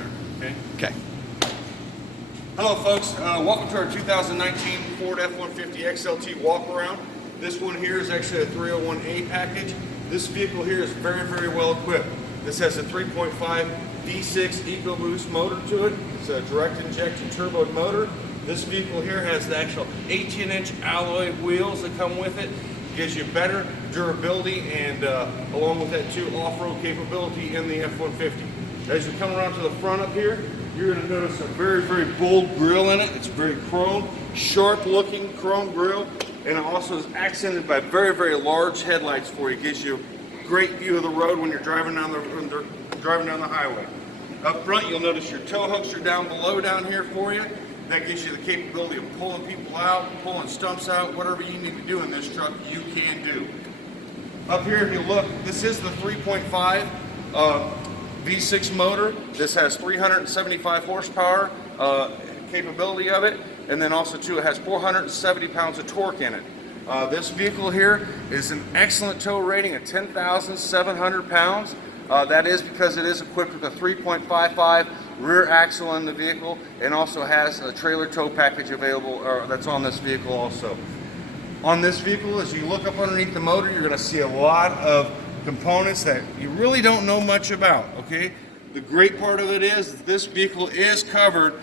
there, okay? Okay. Hello folks, welcome to our 2019 Ford F-150 XLT walkaround. This one here is actually a 301A package. This vehicle here is very, very well equipped. This has a 3.5 V6 EcoBoost motor to it. It's a direct injection turbo motor. This vehicle here has the actual 18-inch alloy wheels that come with it. Gives you better durability and along with that too, off-road capability in the F-150. As you come around to the front up here, you're going to notice a very, very bold grille in it. It's very chrome, sharp looking chrome grille, and it also is accented by very, very large headlights for you. It gives you a great view of the road when you're driving down the highway. Up front, you'll notice your tow hooks are down below down here for you. That gives you the capability of pulling people out, pulling stumps out, whatever you need to do in this truck, you can do. Up here, if you look, this is the 3.5 V6 motor. This has 375 horsepower capability of it, and then also too, it has 470 pounds of torque in it. This vehicle here is an excellent tow rating of 10,700 pounds. That is because it is equipped with a 3.55 rear axle in the vehicle, and also has a trailer tow package available that's on this vehicle also. On this vehicle, as you look up underneath the motor, you're going to see a lot of components that you really don't know much about, okay? The great part of it is that this vehicle is covered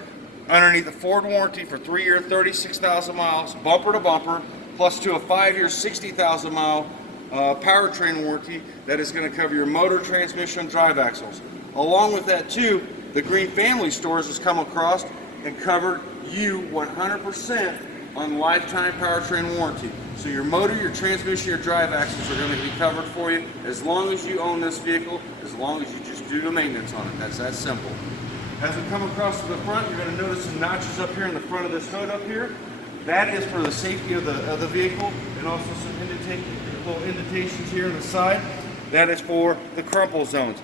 underneath the Ford warranty for 3-year, 36,000 miles, bumper to bumper, plus to a 5-year, 60,000 mile powertrain warranty that is going to cover your motor, transmission, drive axles. Along with that too, the Green Family Stores has come across and covered you 100% on lifetime powertrain warranty. So your motor, your transmission, your drive axles are going to be covered for you as long as you own this vehicle, as long as you just do the maintenance on it. That's that simple. As we come across to the front, you're going to notice some notches up here in the front of this hood up here. That is for the safety of the vehicle, and also some little indentations here on the side. That is for the crumple zones.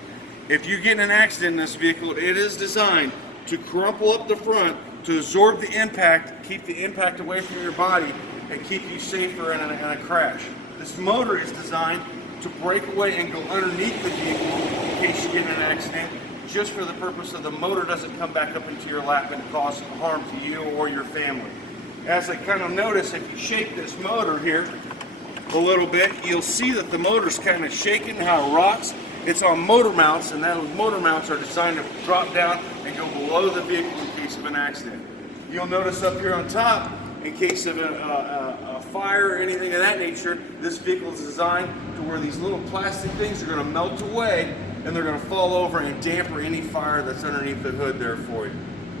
If you get in an accident in this vehicle, it is designed to crumple up the front to absorb the impact, keep the impact away from your body, and keep you safer in a crash. This motor is designed to break away and go underneath the vehicle in case you get in an accident, just for the purpose of the motor doesn't come back up into your lap and cause harm to you or your family. As I kind of notice, if you shake this motor here a little bit, you'll see that the motor's kind of shaking, how it rocks. It's on motor mounts, and those motor mounts are designed to drop down and go below the vehicle in case of an accident. You'll notice up here on top, in case of a fire or anything of that nature, this vehicle is designed to where these little plastic things are going to melt away and they're going to fall over and dampen any fire that's underneath the hood there for you.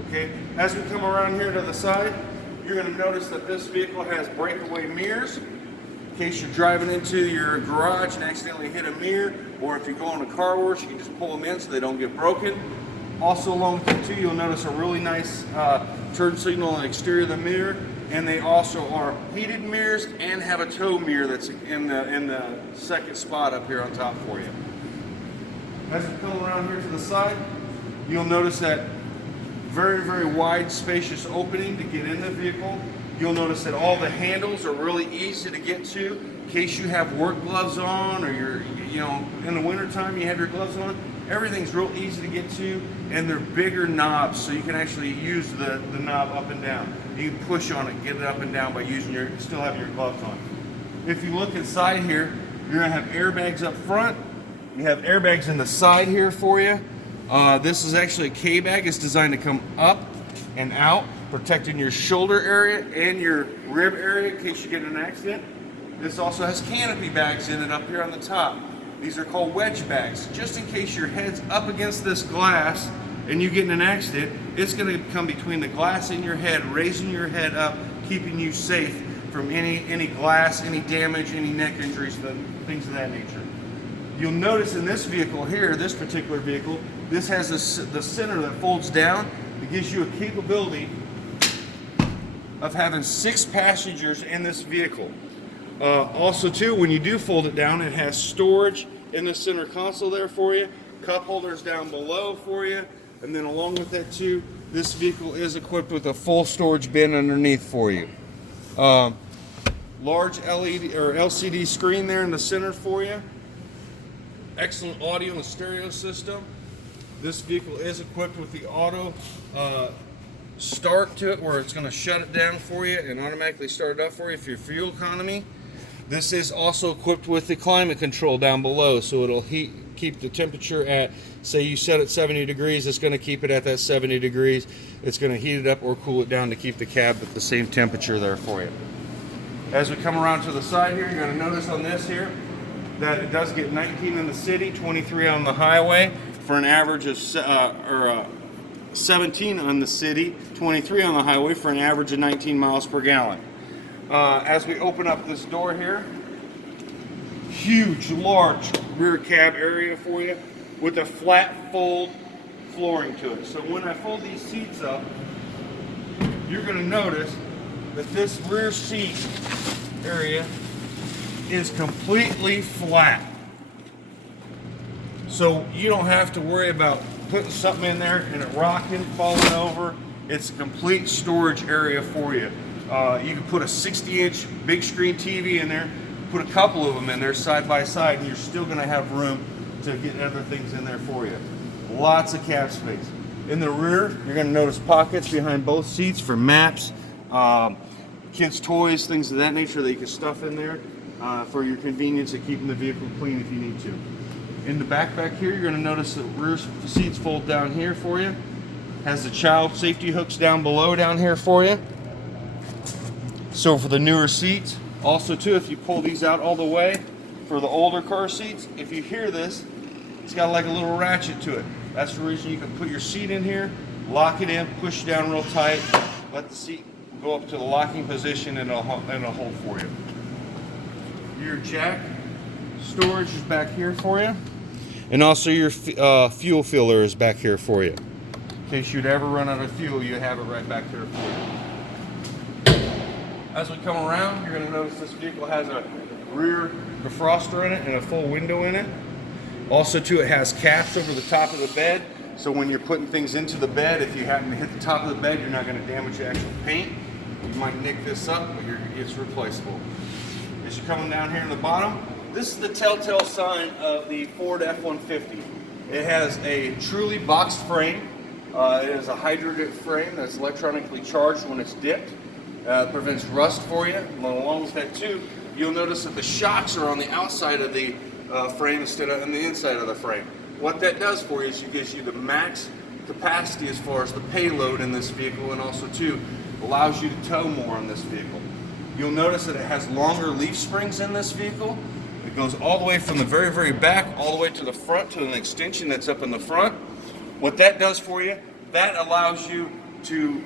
Okay? As we come around here to the side, you're going to notice that this vehicle has breakaway mirrors. In case you're driving into your garage and accidentally hit a mirror, or if you go on a car wash, you can just pull them in so they don't get broken. Also along with it too, you'll notice a really nice turn signal on the exterior of the mirror, and they also are heated mirrors and have a tow mirror that's in the second spot up here on top for you. As you come around here to the side, you'll notice that very, very wide, spacious opening to get in the vehicle. You'll notice that all the handles are really easy to get to in case you have work gloves on, or in the wintertime you have your gloves on. Everything's real easy to get to, and they're bigger knobs, so you can actually use the knob up and down. You can push on it, get it up and down by still have your gloves on. If you look inside here, you're gonna have airbags up front. You have airbags in the side here for you. This is actually a K-bag. It's designed to come up and out, protecting your shoulder area and your rib area in case you get in an accident. This also has canopy bags in it up here on the top. These are called wedge bags. Just in case your head's up against this glass and you get in an accident, it's going to come between the glass and your head, raising your head up, keeping you safe from any glass, any damage, any neck injuries, things of that nature. You'll notice in this vehicle here, this particular vehicle, this has the center that folds down. It gives you a capability of having 6 passengers in this vehicle. Also too, when you do fold it down, it has storage in the center console there for you, cup holders down below for you, and then along with that too, this vehicle is equipped with a full storage bin underneath for you. Large LED or LCD screen there in the center for you. Excellent audio and stereo system. This vehicle is equipped with the auto start to it, where it's going to shut it down for you and automatically start it up for you for your fuel economy. This is also equipped with the climate control down below, so it'll keep the temperature at, say you set it 70 degrees, it's going to keep it at that 70 degrees. It's going to heat it up or cool it down to keep the cab at the same temperature there for you. As we come around to the side here, you're going to notice on this here that it does get 19 in the city, 23 on the highway, for an average of 17 on the city, 23 on the highway, for an average of 19 miles per gallon. As we open up this door here, huge, large rear cab area for you with a flat fold flooring to it. So when I fold these seats up, you're going to notice that this rear seat area is completely flat. So you don't have to worry about putting something in there and it rocking, falling over. It's a complete storage area for you. You can put a 60-inch big screen TV in there, put a couple of them in there side by side, and you're still going to have room to get other things in there for you. Lots of cab space. In the rear, you're going to notice pockets behind both seats for maps, kids' toys, things of that nature that you can stuff in there for your convenience of keeping the vehicle clean if you need to. In the back here, you're going to notice the rear seats fold down here for you. Has the child safety hooks down below down here for you. So for the newer seats, also too, if you pull these out all the way for the older car seats, if you hear this, it's got like a little ratchet to it. That's the reason you can put your seat in here, lock it in, push it down real tight, let the seat go up to the locking position, and it'll hold for you. Your jack storage is back here for you, and also your fuel filler is back here for you. In case you'd ever run out of fuel, you have it right back there for you. As we come around, you're going to notice this vehicle has a rear defroster in it and a full window in it. Also too, it has caps over the top of the bed, so when you're putting things into the bed, if you happen to hit the top of the bed, you're not going to damage the actual paint. You might nick this up, but it's replaceable. As you're coming down here in the bottom, this is the telltale sign of the Ford F-150. It has a truly boxed frame. It is a hydrated frame that's electronically charged when it's dipped. Prevents rust for you. And along with that too, you'll notice that the shocks are on the outside of the frame instead of on the inside of the frame. What that does for you is it gives you the max capacity as far as the payload in this vehicle, and also too allows you to tow more on this vehicle. You'll notice that it has longer leaf springs in this vehicle. It goes all the way from the very, very back all the way to the front to an extension that's up in the front. What that does for you, that allows you to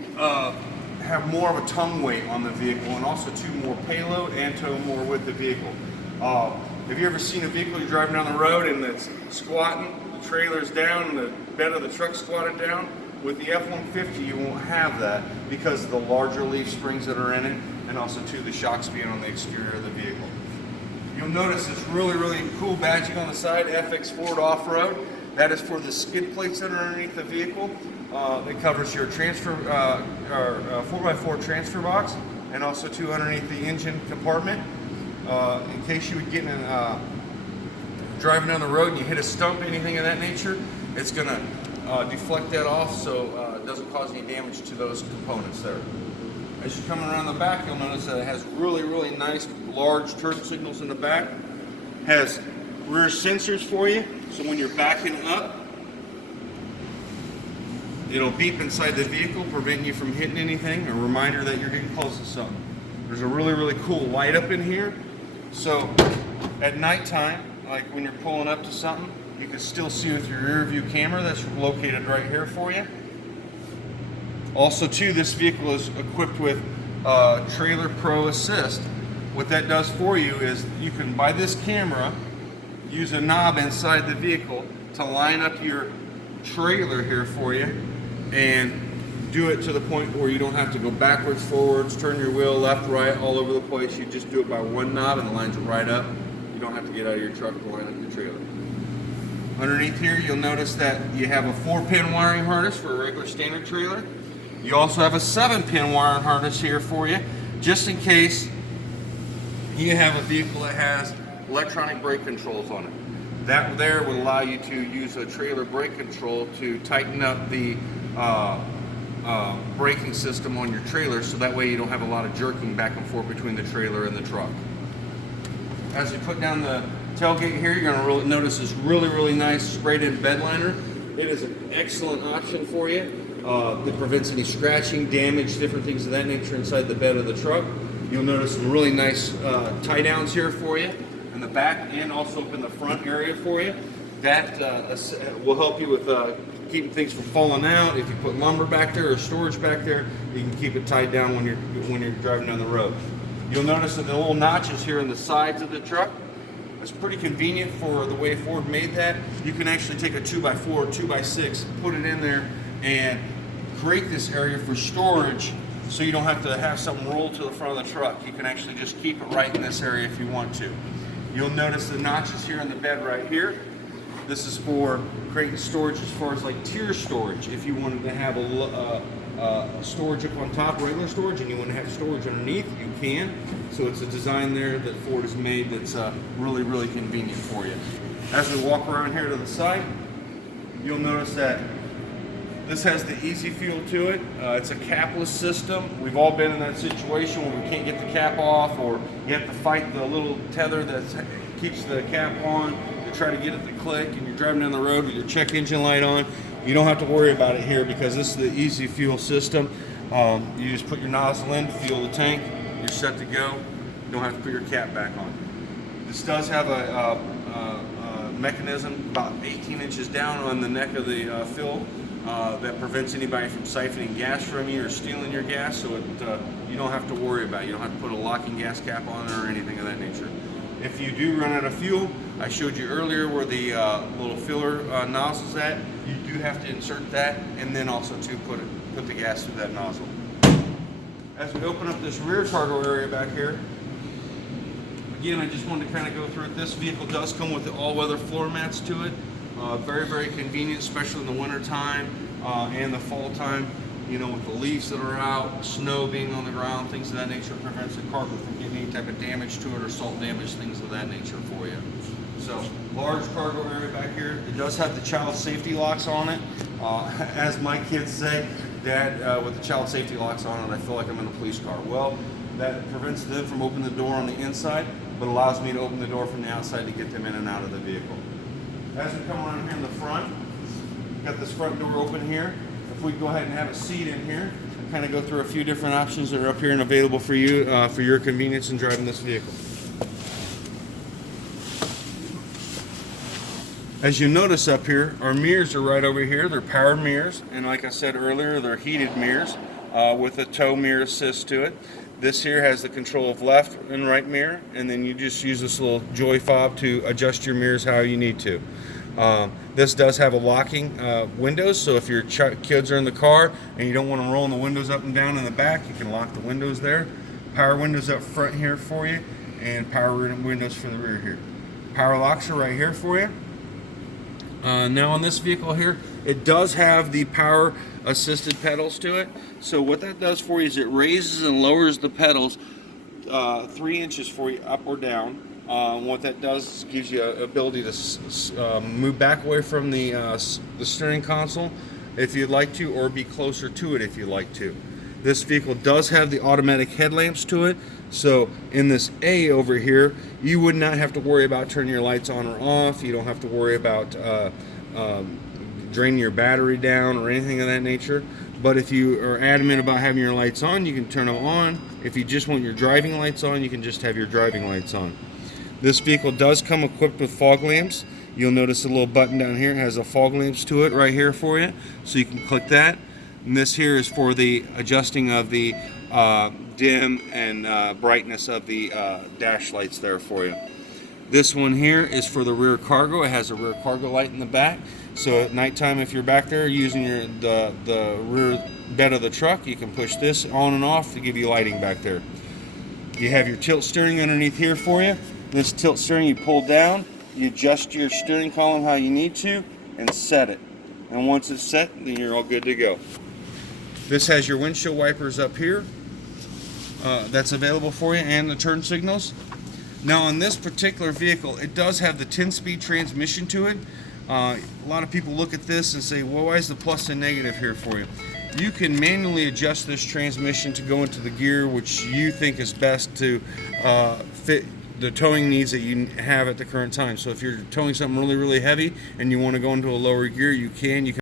have more of a tongue weight on the vehicle, and also too more payload and tow more with the vehicle. Have you ever seen a vehicle you're driving down the road and it's squatting, the trailer's down, and the bed of the truck squatted down? With the F-150, you won't have that because of the larger leaf springs that are in it, and also too the shocks being on the exterior of the vehicle. You'll notice this really, really cool badging on the side, FX Ford Off-Road. That is for the skid plates that are underneath the vehicle. It covers your transfer, 4x4 transfer box, and also too underneath the engine compartment. In case you would get in driving down the road and you hit a stump, anything of that nature, it's going to deflect that off, so it doesn't cause any damage to those components there. As you're coming around the back, you'll notice that it has really, really nice large turn signals in the back. Has rear sensors for you, so when you're backing up, it'll beep inside the vehicle, preventing you from hitting anything, a reminder that you're getting close to something. There's a really, really cool light up in here, so at nighttime, like when you're pulling up to something, you can still see with your rear view camera that's located right here for you. Also too, this vehicle is equipped with Trailer Pro Assist. What that does for you is you can, by this camera, use a knob inside the vehicle to line up your trailer here for you and do it to the point where you don't have to go backwards, forwards, turn your wheel left, right, all over the place. You just do it by one knob and it lines it right up. You don't have to get out of your truck to line up your trailer. Underneath here, you'll notice that you have a 4-pin wiring harness for a regular standard trailer. You also have a 7-pin wiring harness here for you, just in case you have a vehicle that has electronic brake controls on it. That there would allow you to use a trailer brake control to tighten up the braking system on your trailer, so that way you don't have a lot of jerking back and forth between the trailer and the truck. As we put down the tailgate here, you're going to notice this really nice sprayed-in bed liner. It is an excellent option for you. That prevents any scratching, damage, different things of that nature inside the bed of the truck. You'll notice some really nice tie downs here for you in the back and also up in the front area for you. That will help you with keeping things from falling out. If you put lumber back there or storage back there, you can keep it tied down when you're driving down the road. You'll notice that the little notches here on the sides of the truck. It's pretty convenient for the way Ford made that. You can actually take a 2x4 or 2x6, put it in there, and create this area for storage, so you don't have to have something roll to the front of the truck. You can actually just keep it right in this area if you want to. You'll notice the notches here in the bed right here. This is for creating storage as far as like tier storage. If you wanted to have a storage up on top, regular storage, and you want to have storage underneath, you can. So it's a design there that Ford has made that's really convenient for you. As we walk around here to the side, you'll notice that this has the easy fuel to it. It's a capless system. We've all been in that situation where we can't get the cap off, or you have to fight the little tether that keeps the cap on to try to get it to click, and you're driving down the road with your check engine light on. You don't have to worry about it here because this is the easy fuel system. You just put your nozzle in, fuel the tank, you're set to go. You don't have to put your cap back on. This does have a mechanism about 18 inches down on the neck of the fill that prevents anybody from siphoning gas from you or stealing your gas, so you don't have to worry about it. You don't have to put a locking gas cap on it or anything of that nature. If you do run out of fuel, I showed you earlier where the little filler nozzle's at. You do have to insert that, and then also to put the gas through that nozzle. As we open up this rear cargo area back here, again, I just wanted to kind of go through it. This vehicle does come with the all-weather floor mats to it. Very convenient, especially in the winter time and the fall time. You know, with the leaves that are out, snow being on the ground, things of that nature, prevents the cargo from getting any type of damage to it or salt damage, things of that nature for you. So, large cargo area back here. It does have the child safety locks on it. As my kids say, Dad, with the child safety locks on it, I feel like I'm in a police car. Well, that prevents them from opening the door on the inside, but allows me to open the door from the outside to get them in and out of the vehicle. As we come around here in the front, we've got this front door open here. If we go ahead and have a seat in here, and kind of go through a few different options that are up here and available for you for your convenience in driving this vehicle. As you notice up here, our mirrors are right over here. They're power mirrors, and like I said earlier, they're heated mirrors with a tow mirror assist to it. This here has the control of left and right mirror, and then you just use this little joy fob to adjust your mirrors how you need to. This does have a locking windows, so if your kids are in the car and you don't want them rolling the windows up and down in the back, you can lock the windows there. Power windows up front here for you, and power windows for the rear here. Power locks are right here for you. Now on this vehicle here, it does have the power assisted pedals to it. So what that does for you is it raises and lowers the pedals 3 inches for you up or down. What that does is gives you an ability to move back away from the steering console if you'd like to, or be closer to it if you'd like to. This vehicle does have the automatic headlamps to it, so in this A over here, you would not have to worry about turning your lights on or off. You don't have to worry about draining your battery down or anything of that nature. But if you are adamant about having your lights on, you can turn them on. If you just want your driving lights on, you can just have your driving lights on. This vehicle does come equipped with fog lamps. You'll notice a little button down here. It has a fog lamps to it right here for you, so you can click that. And this here is for the adjusting of the dim and brightness of the dash lights there for you. This one here is for the rear cargo. It has a rear cargo light in the back, so at nighttime if you're back there using the rear bed of the truck, you can push this on and off to give you lighting back there. You have your tilt steering underneath here for you. This tilt steering you pull down, you adjust your steering column how you need to, and set it. And once it's set, then you're all good to go. This has your windshield wipers up here. That's available for you, and the turn signals. Now on this particular vehicle, it does have the 10-speed transmission to it. A lot of people look at this and say, well, why is the plus and negative here for you? You can manually adjust this transmission to go into the gear which you think is best to fit the towing needs that you have at the current time. So if you're towing something really, really heavy and you want to go into a lower gear, you can.